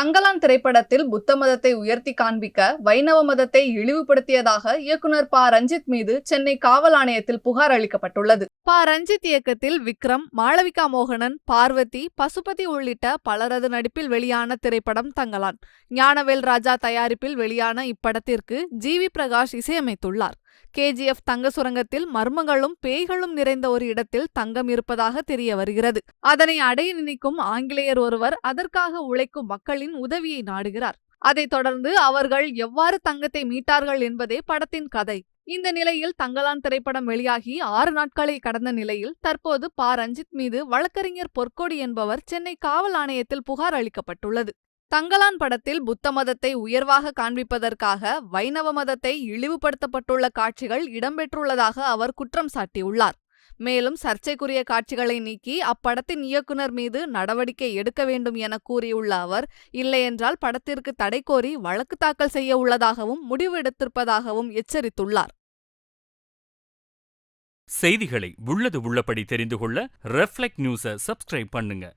தங்கலான் திரைப்படத்தில் புத்த மதத்தை உயர்த்தி காண்பிக்க வைணவ மதத்தை இழிவுபடுத்தியதாக இயக்குனர் ப. ரஞ்சித் மீது சென்னை காவல் ஆணையத்தில் புகார் அளிக்கப்பட்டுள்ளது. ப. ரஞ்சித் இயக்கத்தில் விக்ரம், மாளவிகா மோகனன், பார்வதி, பசுபதி உள்ளிட்ட பலரது நடிப்பில் வெளியான திரைப்படம் தங்கலான். ஞானவேல் ராஜா தயாரிப்பில் வெளியான இப்படத்திற்கு ஜி.வி. பிரகாஷ் இசையமைத்துள்ளார். KGF தங்க சுரங்கத்தில் மர்மங்களும் பேய்களும் நிறைந்த ஒரு இடத்தில் தங்கம் இருப்பதாக தெரிய வருகிறது. அதனை அடைய நினைக்கும் ஆங்கிலேயர் ஒருவர் அதற்காக உழைக்கும் மக்களின் உதவியை நாடுகிறார். அதைத் தொடர்ந்து அவர்கள் எவ்வாறு தங்கத்தை மீட்டார்கள் என்பதே படத்தின் கதை. இந்த நிலையில் தங்கலான் திரைப்படம் வெளியாகி 6 நாட்களை கடந்த நிலையில் தற்போது ப. ரஞ்சித் மீது வழக்கறிஞர் பொற்கொடி என்பவர் சென்னை காவல் ஆணையத்தில் புகார் அளிக்கப்பட்டுள்ளது. தங்கலான் படத்தில் புத்த மதத்தை உயர்வாக காண்பிப்பதற்காக வைணவ மதத்தை இழிவுபடுத்தப்பட்டுள்ள காட்சிகள் இடம்பெற்றுள்ளதாக அவர் குற்றம் சாட்டியுள்ளார். மேலும் சர்ச்சைக்குரிய காட்சிகளை நீக்கி அப்படத்தின் இயக்குனர் மீது நடவடிக்கை எடுக்க வேண்டும் என கூறியுள்ள அவர், இல்லையென்றால் படத்திற்கு தடை கோரி வழக்கு தாக்கல் செய்ய உள்ளதாகவும் முடிவு எடுத்திருப்பதாகவும் எச்சரித்துள்ளார். செய்திகளை உள்ளது உள்ளபடி தெரிந்து கொள்ள ரெஃப்ளெக்ட் நியூஸை சப்ஸ்கிரைப் பண்ணுங்க.